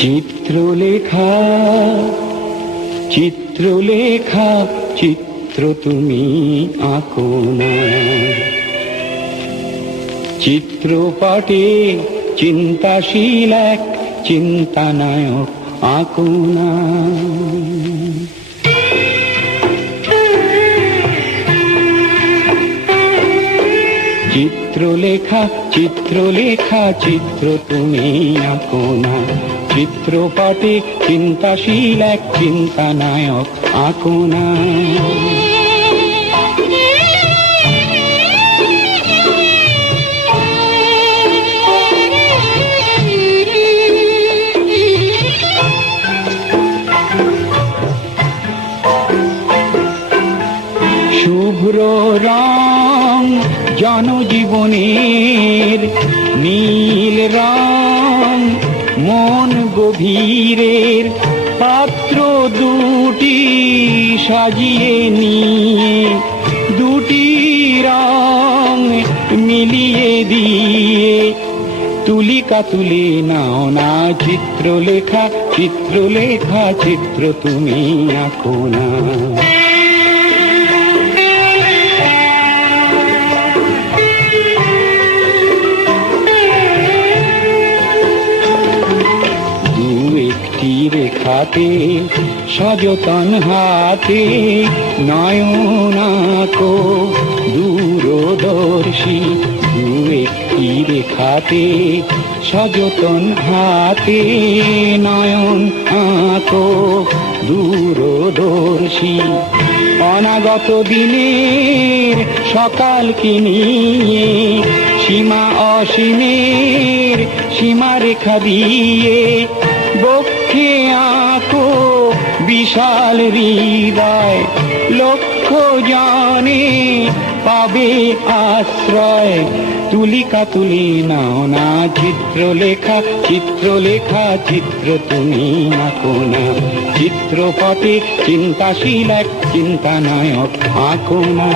চিত্রলেখা চিত্রলেখা চিত্র তুমি আঁকো না, চিত্রপটে চিন্তাশীল এক চিন্তানায়ক আঁকো না। চিত্রলেখা চিত্রলেখা চিত্র তুমি আঁকো না, চিত্রপটে চিন্তাশীল এক চিন্তানায়ক আঁকো না। শুভ্র রং জনজীবনের, নীল রং মন গভীরের, পাত্র দুটি সাজিয়ে নিয়ে দুটি রং মিলিয়ে দিয়ে তুলিকা তুলে নাও না। চিত্রলেখা চিত্রলেখা চিত্র তুমি আঁকো না। রেখাতে সযতন হাতে নয়ন আঁকো দূরদর্শী, দু একটি রেখাতে সযতন হাতে নয়ন আঁকো দূরদর্শী। অনাগত দিনের সকালকে নিয়ে সীমা অসীমের সীমারেখা দিয়ে বক্ষে আঁকো বিশাল হৃদয়, লক্ষ জানে পাবে আশ্রয়। তুলিকা তুলি নাও না। চিত্রলেখা চিত্রলেখা চিত্র তুমি আঁকো না, চিত্রপটে চিন্তাশীল এক চিন্তানায়ক আঁকো না।